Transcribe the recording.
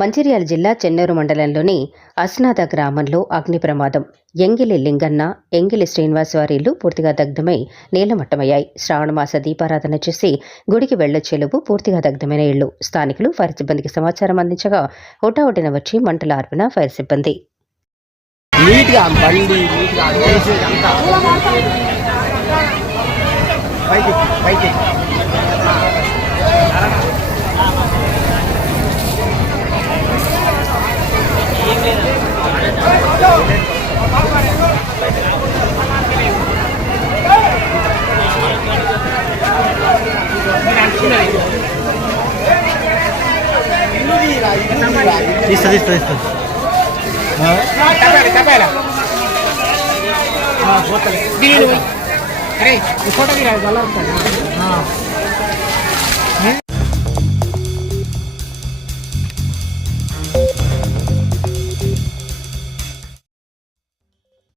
మంచిర్యాల జిల్లా చెన్నూరు మండలంలోని అస్నాద గ్రామంలో అగ్ని ప్రమాదం. ఎంగిలి లింగన్న, ఎంగిలి శ్రీనివాస్ వారి ఇల్లు పూర్తిగా దగ్ధమై నీలమట్టమయ్యాయి. శ్రావణమాస దీపారాధన చేసి గుడికి వెళ్లొచ్చేలోపు పూర్తిగా దగ్ధమైన ఇళ్లు. స్థానికులు ఫైర్ సిబ్బందికి సమాచారం అందించగా హుటాహుటిన వచ్చి మంటలు ఆర్పిన ఫైర్ సిబ్బంది. अरे फोटो भी